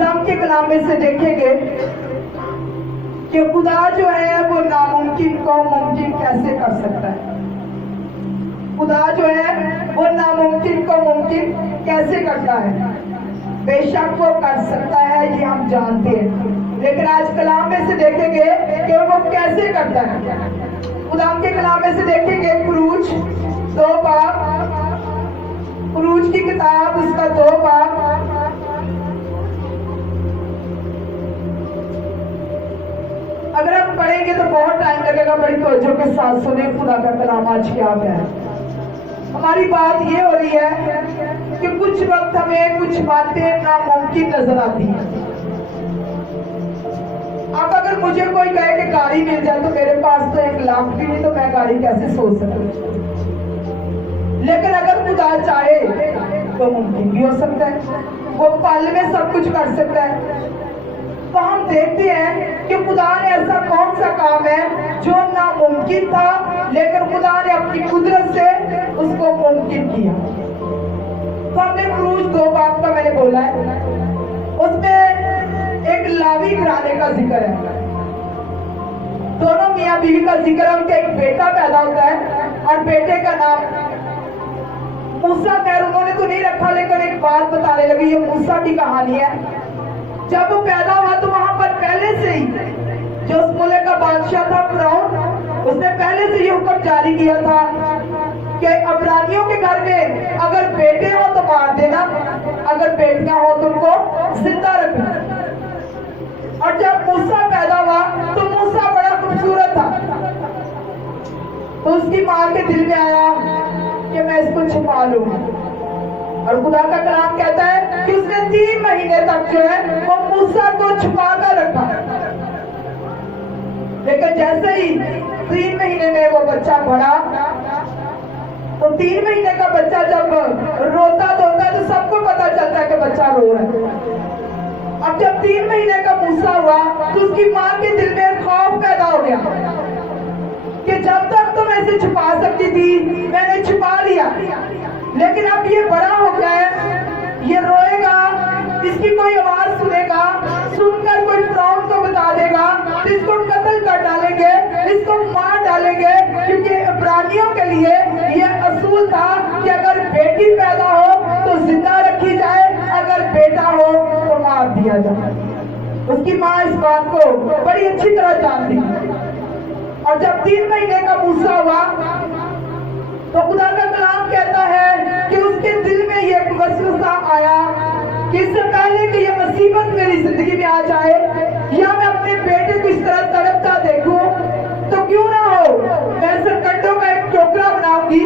खुदा के कलाम में से देखेंगे कि खुदा जो है वो नामुमकिन को मुमकिन कैसे कर सकता है। खुदा जो है वो नामुमकिन को मुमकिन कैसे करता है। बेशक वो कर सकता है, ये हम जानते हैं, लेकिन आज कलाम में से देखेंगे कि वो कैसे करता है। खुदा के कलाम में से देखेंगे खुरूज 2 बाब, खुरूज की किताब उसका 2 बाब, अगर हम पढ़ेंगे तो बहुत टाइम लगेगा। बड़ी तवज्जो के साथ सुने खुदा का कलाम आज क्या है। हमारी बात ये हो रही है कि कुछ वक्त हमें कुछ बातें नामुमकिन नजर आती हैं। अब अगर मुझे कोई कहे कि गाड़ी मिल जाए तो मेरे पास तो 1 लाख भी नहीं, तो मैं गाड़ी कैसे सोच सकूं। लेकिन अगर खुदा चाहे तो मुमकिन भी हो सकता है, वो पल में सब कुछ कर सकता है। तो हम देखते हैं कि खुदा ने ऐसा कौन सा काम है जो नामुमकिन था, लेकिन खुदा ने अपनी कुदरत से उसको मुमकिन किया। तो हमने खुरूज 2 बाब का मैंने बोला है, उसमें एक लावी घराने का जिक्र है। दोनों मियाँ बीवी का जिक्र है। उनका एक बेटा पैदा होता है और बेटे का नाम मूसा, खैर उन्होंने तो नहीं रखा, लेकिन एक बात बताने लगी, ये मूसा की कहानी है। जब वो पैदा हुआ तो वहां पर पहले से ही जो उस मुल्क का बादशाह था फिरौन, उसने पहले से ये हुक्म जारी किया था कि अब्रानियों के घर में अगर बेटे हो तो मार देना, अगर बेटियां हो तो उनको जिंदा रखना। और जब मूसा पैदा हुआ तो मूसा बड़ा खूबसूरत था, तो उसकी माँ के दिल में आया कि मैं इसको छुपा लूं। और खुदा का कलाम कहता है कि उसने 3 महीने तक जो है वो मूसा को छुपा कर रखा। लेकिन जैसे ही 3 महीने में वो बच्चा बढ़ा, तो 3 महीने का बच्चा जब रोता धोता है तो सबको पता चलता है कि बच्चा रो रहा है। अब जब 3 महीने का मूसा हुआ तो उसकी माँ के दिल में खौफ पैदा हो गया कि जब तक तो मैं इसे छुपा सकती थी मैंने छुपा लिया, लेकिन अब ये बड़ा हो गया है, ये रोएगा, इसकी कोई आवाज सुनेगा, सुनकर कोई फिरौन को बता देगा तो इसको कत्ल कर डालेंगे, इसको मार डालेंगे। क्योंकि इब्रानियों के लिए ये असूल था कि अगर बेटी पैदा हो तो जिंदा रखी जाए, अगर बेटा हो तो मार दिया जाए। उसकी माँ इस बात को बड़ी अच्छी तरह जानती। और जब 3 महीने का मूसा हुआ तो खुदा का कलाम कहता है कि उसके दिल में ये वसवसा आया कि इससे पहले कि ये मुसीबत मेरी जिंदगी में आ जाए या मैं अपने बेटे को इस तरह तड़पता देखूं, तो क्यों ना हो मैं सरकंडों का एक टोकरा बनाऊंगी,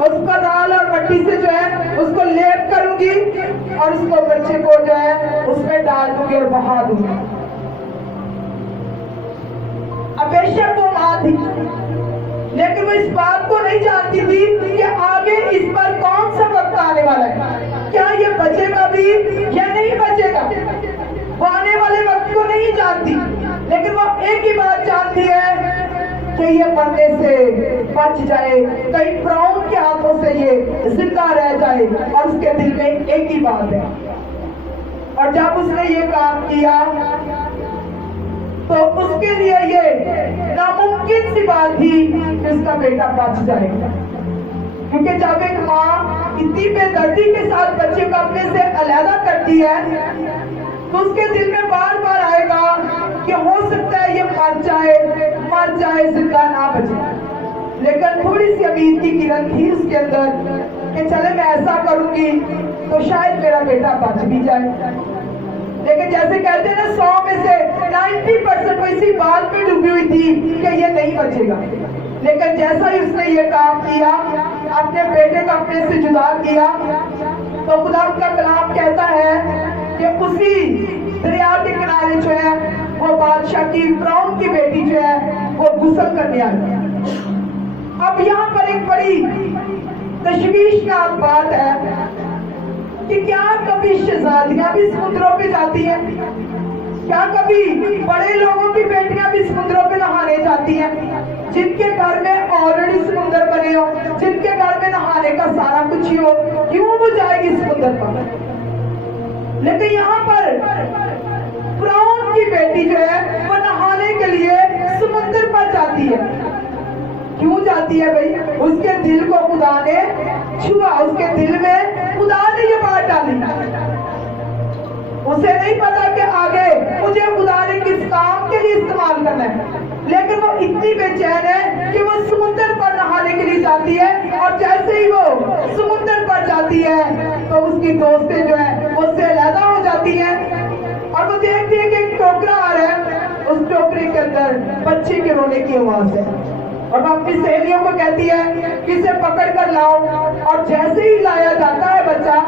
उस पर राल और मट्टी से जो है उसको लेप करूंगी और उसको बच्चे को जो है उसमें डाल दूंगी और बहा दूंगी। अब बेशक वो माँ थी, लेकिन वो इस बात को नहीं जानती थी कि आगे इस पर कौन सा वक्त आने वाला है, क्या ये बचेगा भी या नहीं बचेगा। वो आने वाले वक्त को नहीं जानती, लेकिन वो एक ही बात जानती है कि ये मरने से बच जाए, कहीं फिरौन के हाथों से ये जिंदा रह जाए। और उसके दिल में एक ही बात है। और जब उसने ये काम किया तो उसके लिए ये नामुमकिन सी बात थी कि उसका बेटा बच जाएगा। क्योंकि जब एक माँ इतनी बेदर्दी के साथ बच्चे को अपने से अलग करती है तो उसके दिल में बार बार आएगा कि हो सकता है ये मर जाए, जिंदा ना बचे। लेकिन थोड़ी सी उम्मीद की किरण थी उसके अंदर कि चले मैं ऐसा करूंगी तो शायद मेरा बेटा बच भी जाए। लेकिन जैसे कहते हैं ना 100 में से 90% वो इसी बात में डूबी हुई थी कि ये नहीं बचेगा। लेकिन जैसा ही उसने ये काम किया, अपने बेटे को अपने से जुदा किया, तो खुदा का कलाम कहता है कि उसी दरिया के किनारे जो है वो बादशाह की फिरौन की बेटी जो है वो गुस्ल करने आई। अब यहाँ पर एक बड़ी तशवीशनाक बात है कि क्या कभी शहजादियां भी समुद्रों पे जाती हैं? क्या कभी बड़े लोगों की बेटियां भी समुद्रों पे नहाने जाती हैं? जिनके घर में ऑलरेडी समुद्र बने हो, जिनके घर में नहाने का सारा कुछ ही हो, क्यों वो जाएगी समुद्र पर? لیکن یہاں پر فرعون کی بیٹی جو ہے وہ نہانے کے لیے سمندر پر جاتی ہے. کیوں جاتی ہے بھائی؟ اس کے دل کو خدا نے چھوا، اس کے دل میں خدا نے یہ بات ڈالی. اسے نہیں پتا کہ آگے مجھے خدا نے کس کام کے لیے استعمال کرنا ہے، لیکن وہ اتنی بے چین ہے کہ وہ سمندر پر نہانے کے لیے جاتی ہے. اور جیسے ہی وہ سمندر پر جاتی ہے تو اس کی دوستیں جو ہے اس سے علیحدہ ہو جاتی ہیں، اور وہ دیکھتی ہے کہ ایک ٹوکرا آ رہا ہے، اس ٹوکرے کے اندر بچے کے رونے کی آواز ہے، اور وہ اپنی سہیلیوں کو کہتی ہے کہ اسے پکڑ کر لاؤ. اور جیسے ہی لایا جاتا ہے بچہ،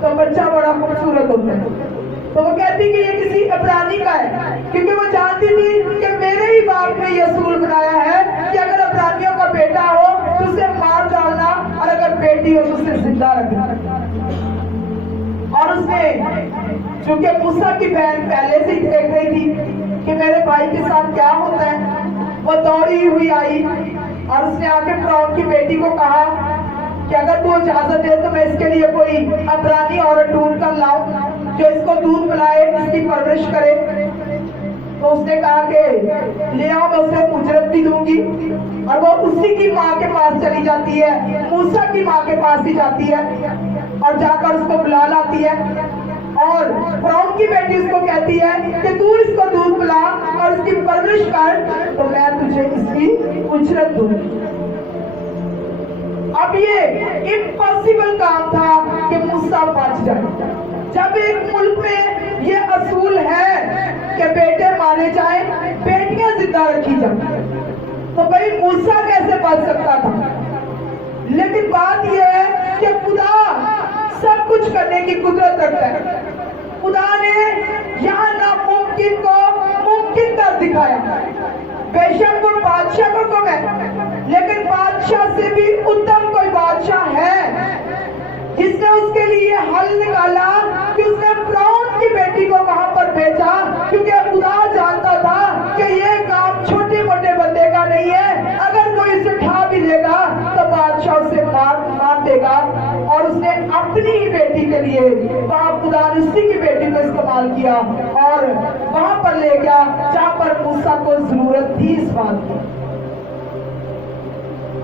تو بچہ بڑا خوبصورت ہوتا ہے. تو وہ کہتی کہ یہ کسی عبرانی کا ہے، کیونکہ وہ جانتی تھی کہ میرے ہی باپ نے یہ اصول بنایا ہے کہ اگر عبرانیوں کا بیٹا ہو تو اسے مار ڈالنا، اور اگر بیٹی ہو تو اسے زندہ رکھنا. اور اس نے چونکہ موسیٰ کی بہن پہلے سے ہی دیکھ رہی تھی کہ میرے بھائی کے ساتھ کیا ہوتا ہے، وہ دوڑی ہوئی آئی اور اس نے آ کے فرعون کی بیٹی کو کہا کہ اگر تو اجازت دے تو میں اس کے لیے کوئی عبرانی عورت ڈھونڈ کر لاؤں جو اس کو دودھ پلائے، اس کی پرورش کرے. تو اس نے کہا کہ لے آؤ، میں اسے اجرت بھی دوں گی. اور وہ اسی کی ماں کے پاس چلی جاتی ہے، موسیٰ کی ماں کے پاس ہی جاتی ہے، اور جا کر اس کو بلا لاتی ہے. اور فرعون کی بیٹی اس کو کہتی ہے کہ تو اس کو دودھ پلا اور اس کی پرورش کر تو میں تجھے اس کی اجرت دوں گی. اب یہ امپاسبل کام تھا کہ موسیٰ بچ جائے. جب ایک ملک میں یہ اصول ہے کہ بیٹے مارے جائیں، بیٹیاں زندہ رکھی جائیں، تو بھائی موسیٰ کیسے بچ سکتا تھا؟ لیکن بات یہ ہے کہ خدا سب کچھ کرنے کی قدرت رکھتا ہے. خدا نے یہاں ناممکن کو ممکن کر دکھایا. بے شک وہ بادشاہ کو کم ہے، لیکن بادشاہ سے بھی اتم کوئی بادشاہ ہے جس نے اس کے لیے حل نکالا کہ اس نے فرعون کی بیٹی کو وہاں پر بھیجا، کیونکہ خدا جانتا تھا کہ یہ کام چھوٹے موٹے بندے کا نہیں ہے. اگر کوئی اسے اٹھا بھی لے گا تو بادشاہ اسے مار دے گا. اور اس نے اپنی ہی بیٹی کے لیے وہاں خدا نے اسی کی بیٹی کو استعمال کیا اور وہاں پر لے گیا جہاں پر موسیٰ کو ضرورت تھی اس بات کی.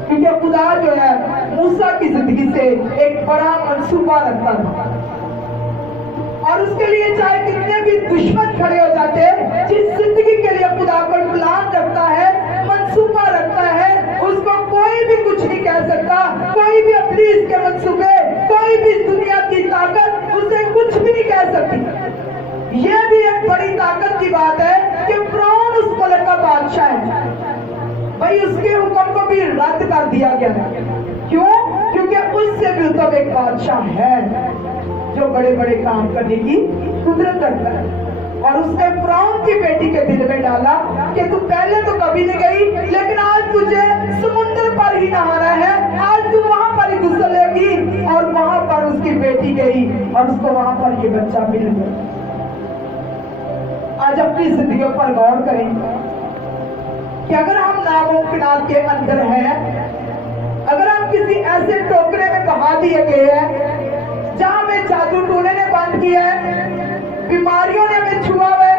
کیونکہ خدا جو ہے موسیٰ کی زندگی سے ایک بڑا منصوبہ رکھتا تھا، اور اس کے لیے چاہے کتنے بھی دشمن کھڑے ہو جاتے، جس زندگی کے لیے خدا کوئی پلان رکھتا ہے، منصوبہ رکھتا ہے، اس کو کوئی بھی کچھ نہیں کہہ سکتا. کوئی بھی ابلیس کے منصوبے، کوئی بھی دنیا کی طاقت اسے کچھ بھی نہیں کہہ سکتی. یہ بھی ایک بڑی طاقت کی بات ہے کہ فرعون اس ملک کا بادشاہ ہے، بھائی اس کے حکم کو بھی رد کر دیا گیا ہے. کیوں؟ کیونکہ اس سے بھی اتم ایک بادشاہ ہے جو بڑے بڑے کام کرنے کی قدرت رکھتا ہے. اور اس نے فرعون کی بیٹی کے دل میں ڈالا کہ تو پہلے تو کبھی نہیں گئی، لیکن آج تجھے سمندر پر ہی نہانا ہے، آج تو وہاں پر ہی غسلے گی. اور وہاں پر اس کی بیٹی گئی اور اس کو وہاں پر یہ بچہ مل گیا. آج اپنی زندگیوں پر غور کریں کہ اگر ہم ناممکنات کے اندر ہیں، اگر ہم کسی ایسے ٹوکرے میں بہا دیے گئے ہیں جہاں میں جادو ٹونے نے بند کیا ہے، بیماریوں نے ہمیں چھوا ہے،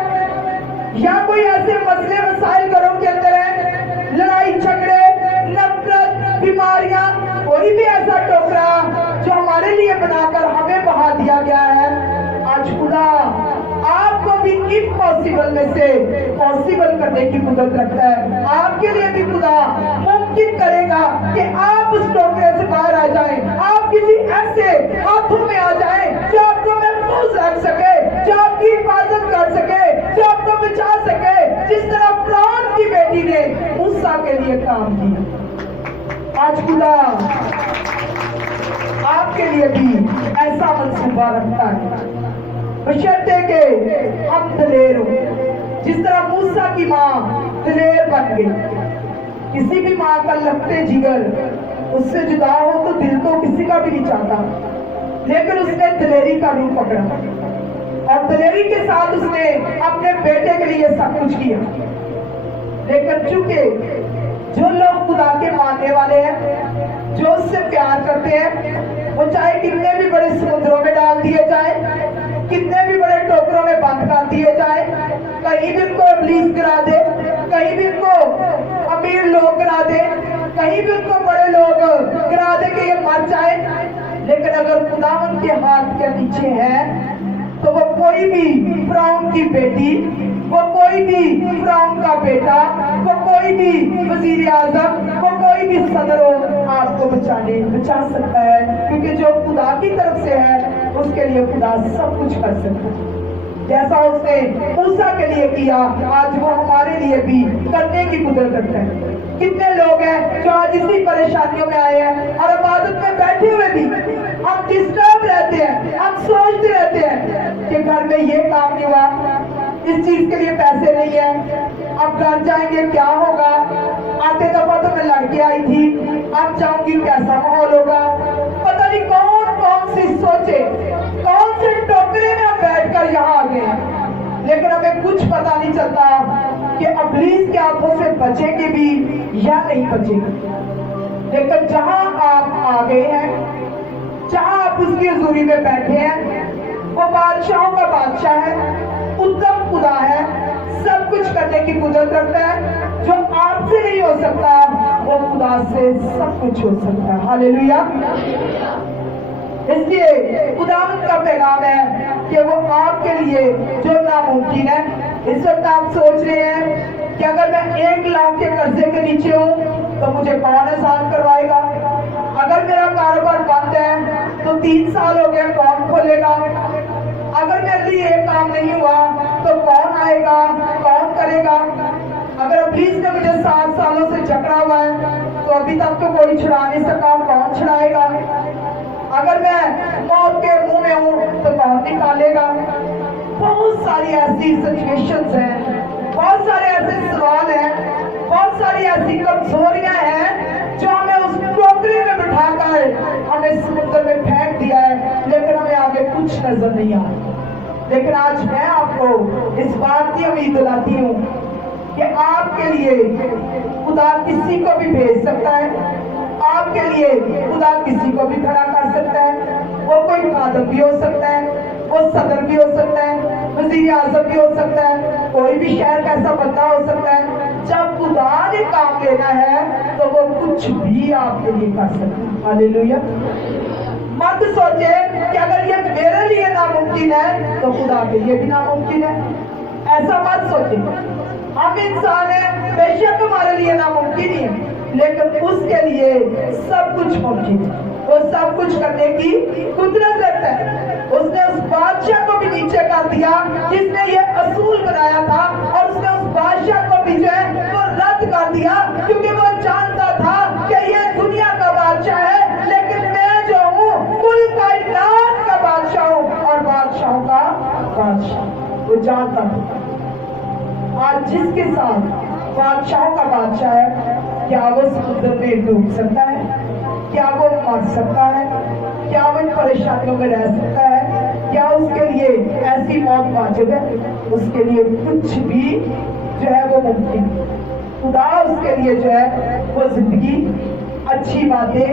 یا کوئی ایسے مسئلے مسائل گھروں کے اندر ہیں، لڑائی جھگڑے، نفرت، بیماریاں، کوئی بھی ایسا ٹوکرا جو ہمارے لیے بنا کر ہمیں بہا دیا گیا ہے، آج خدا آپ کو بھی امپاسبل میں سے پاسبل کرنے کی قدرت رکھتا ہے. آپ کے لیے بھی خدا ممکن کرے گا کہ آپ اس ٹوکرے سے باہر آ جائیں، آپ کسی ایسے ہاتھوں میں آ جائیں جو آپ کو محفوظ رکھ سکے، جو آپ کی حفاظت کر سکے، جو آپ کو بچا سکے، جس طرح فرعون کی بیٹی نے موسیٰ کے لیے کام کیا. آج خدا آپ کے لیے بھی ایسا منصوبہ رکھتا ہے، بشرطے کہ ہم دلیر ہوں. جس طرح موسیٰ کی ماں دلیر بن گئی. کسی بھی ماں کا لگتے جگر اس سے جدا ہو تو دل تو کسی کا بھی نہیں چاہتا، لیکن اس نے دلیری کا روپ پکڑا اور دلیری کے ساتھ اس نے اپنے بیٹے کے لیے سب کچھ کیا. لیکن چونکہ جو لوگ خدا کے ماننے والے ہیں، جو اس سے پیار کرتے ہیں، وہ چاہے کتنے بھی بڑے سمندروں میں ڈال دیے جائیں، कितने भी बड़े टोकरों में बंद कर दिए जाए, कहीं भी उनको इब्लीस गिरा दे, कहीं भी उनको अमीर लोग गिरा दे, कहीं भी उनको बड़े लोग गिरा दे कि ये मर जाए, लेकिन अगर खुदावंद के हाथ के नीचे है तो वो कोई भी फिरौन की बेटी, वो कोई भी फिरौन का बेटा, वो कोई भी वजीर आजम, वो कोई भी सदर आपको बचा सकता है, क्योंकि जो खुदा की तरफ से है उसके लिए खुदा सब कुछ कर सकता है। जैसा उसने मूसा के लिए किया, आज वो हमारे लिए भी करने की कुदरत रखता है। कितने लोग हैं जो आज इसी परेशानियों में आए हैं और इबादत में बैठे हुए भी हम डिस्टर्ब रहते हैं, हम सोचते रहते हैं कि घर में ये काम नहीं हुआ, इस चीज के लिए पैसे नहीं है, अब घर जाएंगे क्या होगा, आते दफा तो मैं लड़के आई थी, अब जाऊंगी कैसा माहौल होगा, पता नहीं कौन कौन सी सोचे, कौन से टोकरे में हम बैठकर यहाँ आ गए हैं। लेकिन हमें कुछ पता नहीं चलता कि इब्लीस के हाथों से बचेंगे भी या नहीं बचेंगे। लेकिन जहां आप आ गए हैं, जहां आप उसकी हजूरी में बैठे हैं, वो बादशाहों का बादशाह है, उत्तम खुदा है, सब कुछ करने की कुदरत रखता है। जो आपसे नहीं हो सकता वो खुदा से सब कुछ हो सकता है। हालेलुया। इसलिए खुदावंद का पैगाम है कि वो आपके लिए जो नामुमकिन है, इस वक्त आप सोच रहे हैं कि अगर मैं 1 लाख के कर्जे के नीचे हूँ तो मुझे कौन आसान करवाएगा, अगर मेरा कारोबार बंद है तो 3 साल हो गए कौन खोलेगा, अगर मेरे लिए एक काम नहीं हुआ तो कौन आएगा, कौन करेगा, अगर इब्लीस ने मुझे 7 सालों से जकड़ा हुआ है तो अभी तक तो कोई छुड़ा नहीं सका, कौन छुड़ाएगा, अगर मैं मौत के मुंह में हूँ तो कौन निकालेगा। बहुत सारी ऐसी सिचुएशंस हैं, बहुत सारे ऐसे सवाल हैं, बहुत सारी ऐसी कमजोरियां हैं जो हमें उस टोकरी में बिठाकर हमें समुद्र में फेंक दिया है, लेकिन हमें आगे कुछ नजर नहीं आता। लेकिन आज मैं आपको इस बात की उम्मीद दिलाती हूँ कि आपके लिए खुदा किसी को भी भेज सकता है, आपके लिए खुदा किसी को भी खड़ा कर सकता है। वो कोई खादम भी हो सकता है, वो सदर भी हो सकता है, वजीर आजम भी हो सकता है, कोई भी शहर का ऐसा बंदा हो सकता है। जब खुदा ने काम लेना है तो वो कुछ भी आपके लिए कर सकता है। हालेलुया। मत सोचे कि अगर ये मेरे लिए नामुमकिन है तो खुदा के लिए भी नामुमकिन है, ऐसा मत सोचे। हम इंसान हैं, बेशक हमारे लिए नामुमकिन ही है, लेकिन उसके लिए सब कुछ मुमकिन है। वो सब कुछ करने की कुदरत रखता है। उसने उस बादशाह को भी नीचे कर दिया जिसने ये असूल बनाया था, और उसने उस बादशाह को भी जो है वो रद्द कर दिया, क्योंकि वो जानता था कि ये दुनिया का बादशाह है, लेकिन मैं जो हूँ कुल कायनात का बादशाह हूँ और बादशाहों का बादशाह। वो जानता था। आज जिसके साथ बादशाहों का बादशाह है, क्या वो समुद्र में डूब सकता है, क्या वो मर सकता है, क्या वो इन परेशानियों में रह सकता है, क्या उसके लिए ऐसी मौत वाजिब है? उसके लिए कुछ भी जो है वो मुमकिन है। खुदा उसके लिए जो है वो जिंदगी, अच्छी बातें,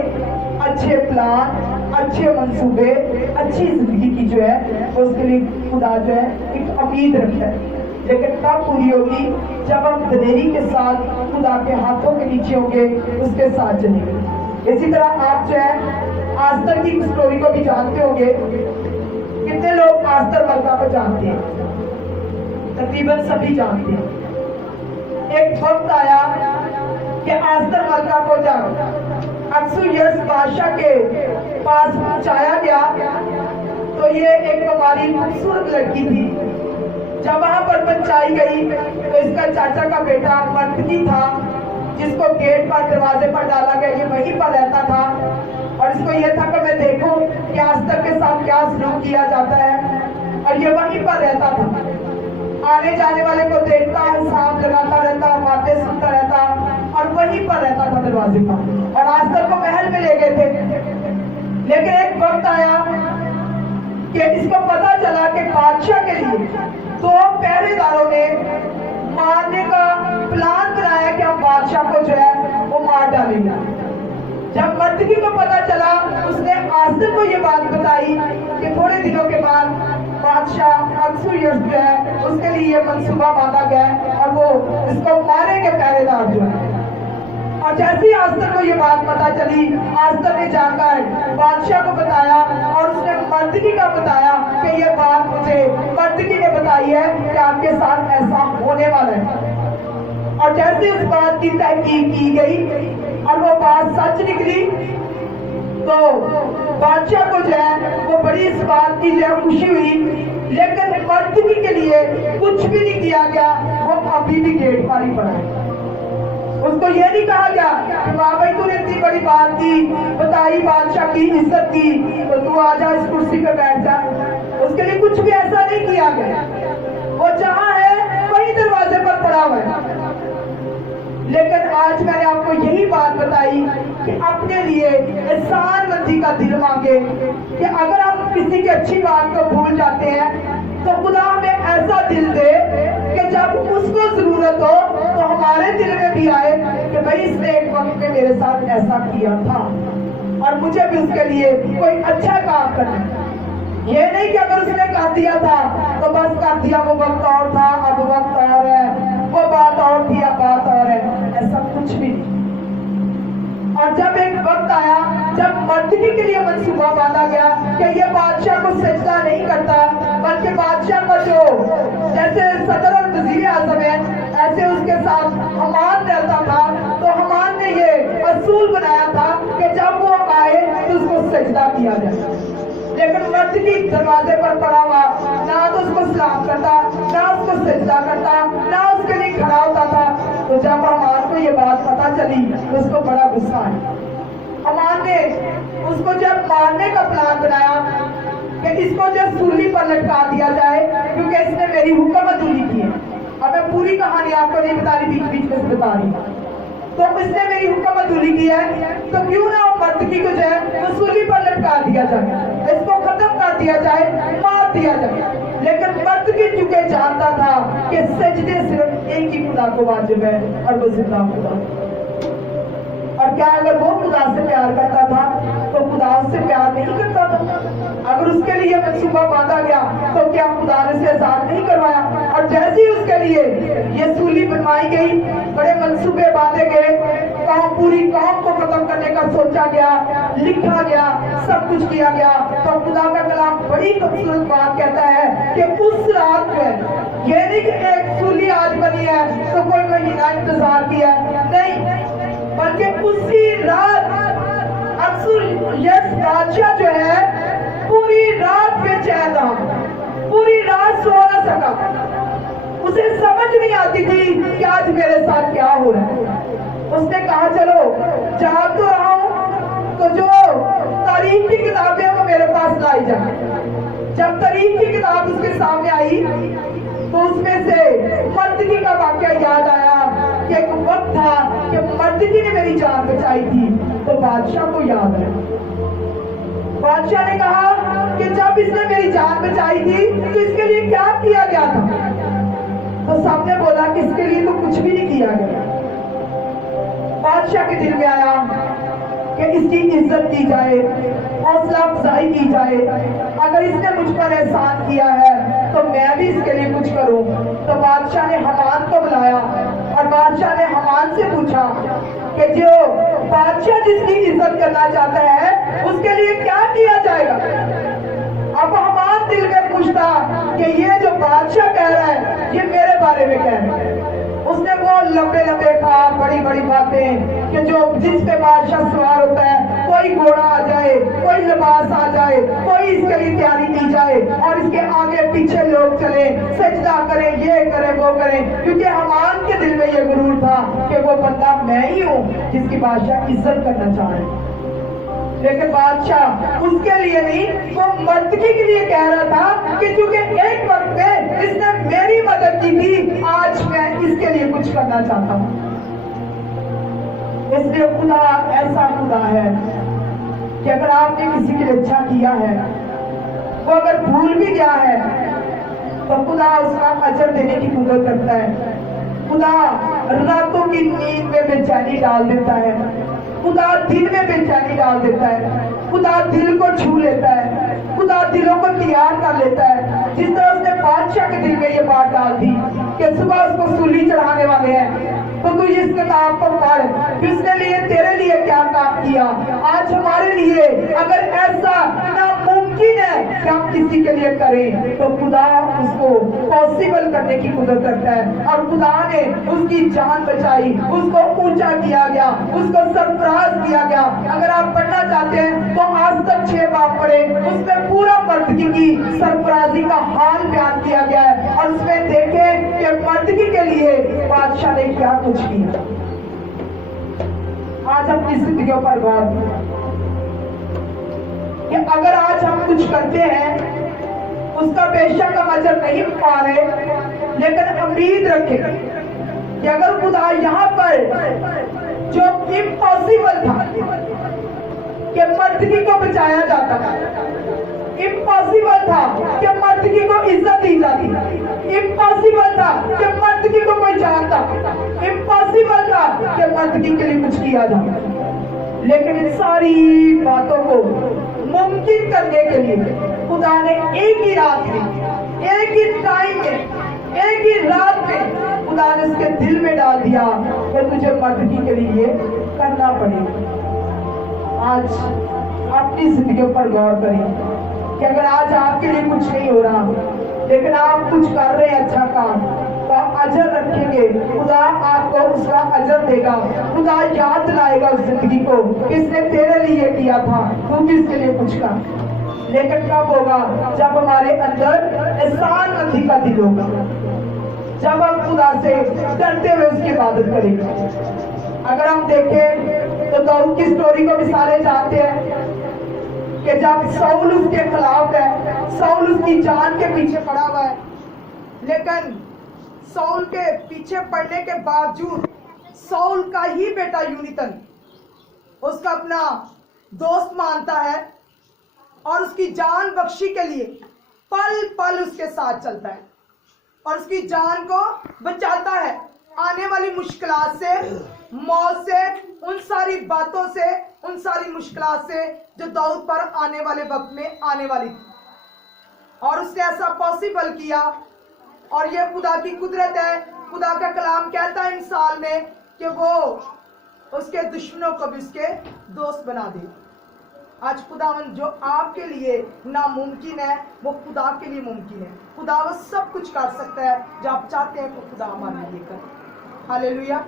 अच्छे प्लान, अच्छे मंसूबे, अच्छी जिंदगी की जो है वो उसके लिए खुदा जो है एक उम्मीद रखता है। लेकिन कब पूरी होगी? जब हम दलेरी के साथ खुदा के हाथों के नीचे होंगे, उसके साथ चलेंगे। इसी तरह आप जो है आस्तर की स्टोरी को भी जानते होंगे। कितने लोग आस्तर मलका को जानते हैं? तकरीबन सभी जानते हैं। एक वक्त आया कि आस्तर मलका को जब अक्सुयर्स बादशाह के पास पहुंचाया गया तो ये एक हमारी खूबसूरत लड़की थी। जब वहां पर पहुंचाई गई तो इसका चाचा का बेटा मर्दकी था, जिसको गेट पर दरवाजे पर डाला गया, ये वहीं पर रहता था और इसको ये था कि मैं देखूं कि आस्तर के साथ क्या सलूक किया जाता है, और ये वहीं पर रहता था। आने जाने वाले को देखता, हिसाब लगाता रहता, बातें सुनता रहता और वहीं पर रहता था दरवाजे पर। और आस्तर को महल में ले गए थे, लेकिन एक वक्त आया कि इसको पता चला कि बादशाह के लिए 2 पहरेदारों ने मारने का प्लान बनाया कि हम बादशाह को जो है वो मार डालेंगे। जब मर्दकी को पता चला, उसने आस्तर को ये बात बताई कि थोड़े दिनों के बाद बादशाह ایئرس جو ہے اس کے لیے یہ منصوبہ باندھا گیا ہے اور وہ اس کو مارے کے پہرے دار جو ہے. اور جیسے ہی آستر کو یہ بات پتا چلی, آستر نے جا کر بادشاہ کو بتایا اور اس نے مردکی کا بتایا کہ یہ بات مجھے مردکی نے بتائی ہے کہ آپ کے ساتھ ایسا ہونے والا ہے. اور جیسے اس بات کی تحقیق کی گئی اور وہ بات سچ نکلی تو بادشاہ کو جو ہے وہ بڑی اس بات کی جو ہے خوشی ہوئی, لیکن مردکی کے لیے کچھ بھی نہیں کیا گیا, وہ ابھی بھی گیٹ پر ہی پڑا ہے. اس کو یہ نہیں کہا گیا کہ واہ بھائی تو نے اتنی بڑی بات کی, بتائی, بادشاہ کی عزت کی, تو تو آ جا اس کرسی پہ بیٹھ جا. اس کے لیے کچھ بھی ایسا نہیں کیا گیا, وہ جہاں ہے وہی دروازے پر پڑا ہوا ہے. لیکن آج میں نے آپ کو یہی بات بتائی کہ اپنے لیے احسان مندی کا دل مانگے کہ اگر ہم کسی کی اچھی بات کو بھول جاتے ہیں تو خدا ہمیں ایسا دل دے کہ جب اس کو ضرورت ہو تو ہمارے دل میں بھی آئے کہ بھائی اس نے ایک وقت میں میرے ساتھ ایسا کیا تھا اور مجھے بھی اس کے لیے کوئی اچھا کام کرنا ہے. یہ نہیں کہ اگر اس نے کر دیا تھا تو بس کر دیا, وہ وقت اور تھا اب وقت اور ہے, وہ بات اور تھی اب بات اور ہے, ایسا کچھ بھی نہیں. اور جب ایک وقت آیا جب مردکی کے لیے منصوبہ باندھا گیا کہ یہ بادشاہ کو سجدہ نہیں کرتا بلکہ بادشاہ کا جو جیسے صدر اور وزیر اعظم ہے ایسے اس کے ساتھ حمان رہتا تھا, تو حمان نے یہ اصول بنایا تھا کہ جب وہ آئے تو اس کو سجدہ کیا جائے. لیکن مردکی دروازے پر پڑا ہوا, نہ تو اس کو سلام کرتا, نہ اس کو سجدہ کرتا, نہ اس کے لیے کھڑا ہوتا تھا. تو جب حمان کو یہ بات پتا چلی تو اس کو بڑا غصہ آیا. حمان نے اس کو جب مارنے کا پلان بنایا کہ اس کو جب سولی پر لٹکا دیا جائے کیونکہ اس نے میری حکم عدولی کی ہے. اب میں پوری کہانی آپ کو نہیں بتا رہی, بیچ بیچ میں بتا رہی, تو اس نے میری حکم عدولی کی ہے تو کیوں نہ مردکی کو جو ہے وہ سولی پر لٹکا دیا جائے, اس کو ختم کر دیا جائے, مار دیا جائے. لیکن مردکی چونکہ جانتا تھا کہ سجدے صرف ایک ہی خدا کو واجب ہے اور وہ زندہ خدا. اور کیا اگر وہ خدا سے پیار کرتا تھا تو خدا اس سے پیار نہیں کرتا تھا؟ اگر اس کے لیے منصوبہ باندھا گیا تو کیا خدا نے اسے آزاد نہیں کروایا؟ اور جیسے ہی اس کے لیے یہ سولی بنوائی گئی, بڑے منصوبے باندھے گئے, پوری قوم کو ختم کرنے کا سوچا گیا, لکھا گیا, سب کچھ کیا گیا, تو خدا کا کلام بڑی خوبصورت بات کہتا ہے کہ اس رات میں یہ نہیں کہ ایک سولی آج بنی ہے تو کوئی مہینہ انتظار کیا ہے, نہیں, بلکہ اسی رات اکثر یہ بادشاہ جو ہے پوری رات بے چین رہا, پوری رات سو نہ سکا. اسے سمجھ نہیں آتی تھی کہ آج میرے ساتھ کیا ہو رہا ہے. اس نے کہا چلو جاگ تو رہا ہوں تو جو تاریخ کی کتابیں وہ میرے پاس لائی جائیں. جب تاریخ کی کتاب اس کے سامنے آئی تو اس میں سے مردکی کا واقعہ یاد آیا کہ ایک وقت تھا کہ مردکی نے میری جان بچائی تھی. تو بادشاہ کو یاد ہے, بادشاہ نے کہا کہ جب اس نے میری جان بچائی تھی تو اس کے لیے کیا کیا گیا تھا؟ تو سب نے بولا کہ اس کے لیے تو کچھ بھی نہیں کیا گیا. بادشاہ کے دل میں آیا کہ اس کی عزت کی جائے, حوصلہ افزائی کی جائے. اگر اس نے مجھ پر احسان کیا ہے تو میں بھی اس کے لیے کچھ کروں. تو بادشاہ نے حمان کو بلایا اور بادشاہ نے حمان سے پوچھا کہ جو بادشاہ جس کی عزت کرنا چاہتا ہے اس کے لیے کیا کیا جائے گا؟ اب حمان دل میں پوچھتا کہ یہ جو بادشاہ کہہ رہا ہے یہ میرے بارے میں کہہ رہا ہے. اس نے وہ لمبے لمبے خواب, بڑی بڑی باتیں کہ جو جس پہ بادشاہ سوار ہوتا ہے, کوئی گھوڑا آ جائے, کوئی لباس آ جائے, کوئی اس کے لیے تیاری کی جائے اور اس کے آگے پیچھے لوگ چلیں, سجدہ کریں, یہ کریں, وہ کریں, کیونکہ حمان کے دل میں یہ غرور تھا کہ وہ بندہ میں ہی ہوں جس کی بادشاہ عزت کرنا چاہ رہے ہیں. لیکن بادشاہ اس کے لیے نہیں, وہ مردکی کے لیے کہہ رہا تھا کہ چونکہ ایک وقت میں اس نے میری مدد کی تھی, آج میں اس کے لیے کچھ کرنا چاہتا ہوں. اس لیے خدا ایسا خدا ہے کہ اگر آپ نے کسی کے لیے اچھا کیا ہے, وہ اگر بھول بھی گیا ہے تو خدا اس کا اجر دینے کی قدرت رکھتا ہے. خدا راتوں کی نیند میں بے چینی ڈال دیتا ہے, خدا دل میں بے چینی ڈال دیتا ہے, خدا دل کو چھو لیتا ہے, خدا دلوں کو تیار کر لیتا ہے. جس طرح اس نے بادشاہ बादशाह के दिल में ये बात डाल दी कि सुबह उसको सूली चढ़ाने वाले हैं, तो तू इस किताब को पढ़, किसने लिए तेरे लिए क्या काम किया। आज हमारे लिए अगर ऐसा नामुमकिन है कि हम किसी के लिए करें, तो खुदा उसको पॉसिबल करने की कुदरत रखता है। और खुदा ने उसकी जान बचाई, उसको ऊंचा किया गया, उसको सरफराज किया गया। अगर आप पढ़ना चाहते हैं तो आज तक 6 बाब पढ़े, उसमें पूरा मर्दगी की सरफराजी का हाल बयान किया गया है। और उसमें देखें कि मर्दगी के लिए बादशाह ने क्या कुछ किया। आज अपनी जिंदगियों पर गौर कि अगर आज हम कुछ करते हैं उसका बेशक हम अजर नहीं पा रहे, लेकिन उम्मीद रखें कि अगर खुदा यहाँ पर जो इम्पॉसिबल था कि मर्दगी को बचाया जाता, इम्पॉसिबल था कि मर्दगी को इज्जत दी जाती, इम्पॉसिबल था कि मर्दगी को कोई जानता, इम्पॉसिबल था कि मर्दगी के लिए कुछ किया जाता, लेकिन इन सारी बातों को मुमकिन करने के लिए खुदा ने एक ही रात में, एक ही टाइम में, एक ही रात में खुदा ने उसके दिल में डाल दिया कि तुझे मर्दगी के लिए करना पड़ेगा। आज अपनी जिंदगी पर गौर करें कि अगर आज आपके लिए कुछ नहीं हो रहा, लेकिन आप कुछ कर रहे हैं अच्छा काम, तो आप अजर रखेंगे, खुदा आपको उसका अजर देगा। खुदा याद दिलाएगा उस जिंदगी को, इसने तेरे लिए किया था, तू किसके लिए कुछ कर। लेकिन कब होगा? जब हमारे अंदर एहसानमंदी का दिल होगा, जब हम खुदा से डरते हुए उसकी इबादत करेंगे। अगर हम देखें तो दाऊद की स्टोरी को मिसालें जानते हैं कि जब साउल उसके खिलाफ है, साउल उसकी जान के पीछे पड़ा हुआ है, लेकिन साउल के पीछे पड़ने के बावजूद साउल का ही बेटा यूनितन उसका अपना दोस्त मानता है और उसकी जान बख्शी के लिए पल पल उसके साथ चलता है और उसकी जान को बचाता है आने वाली मुश्किलात से, मौत से, उन सारी बातों से, उन सारी मुश्किलात से जो दाऊद पर आने वाले वक्त में आने वाली थी। और उसने ऐसा पॉसिबल किया, और ये खुदा की कुदरत है। खुदा का कलाम कहता है इंसान में कि वो उसके दुश्मनों को भी उसके दोस्त बना दे। आज खुदावन जो आपके लिए नामुमकिन है वो खुदा के लिए मुमकिन है। खुदा वो सब कुछ कर सकता है जो आप चाहते हैं तो खुदा हमारे लिए करे। हालेलुया।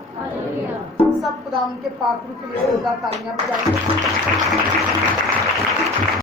सब खुदा उनके पाक रूह के लिए खुदा तालियां बजाएं।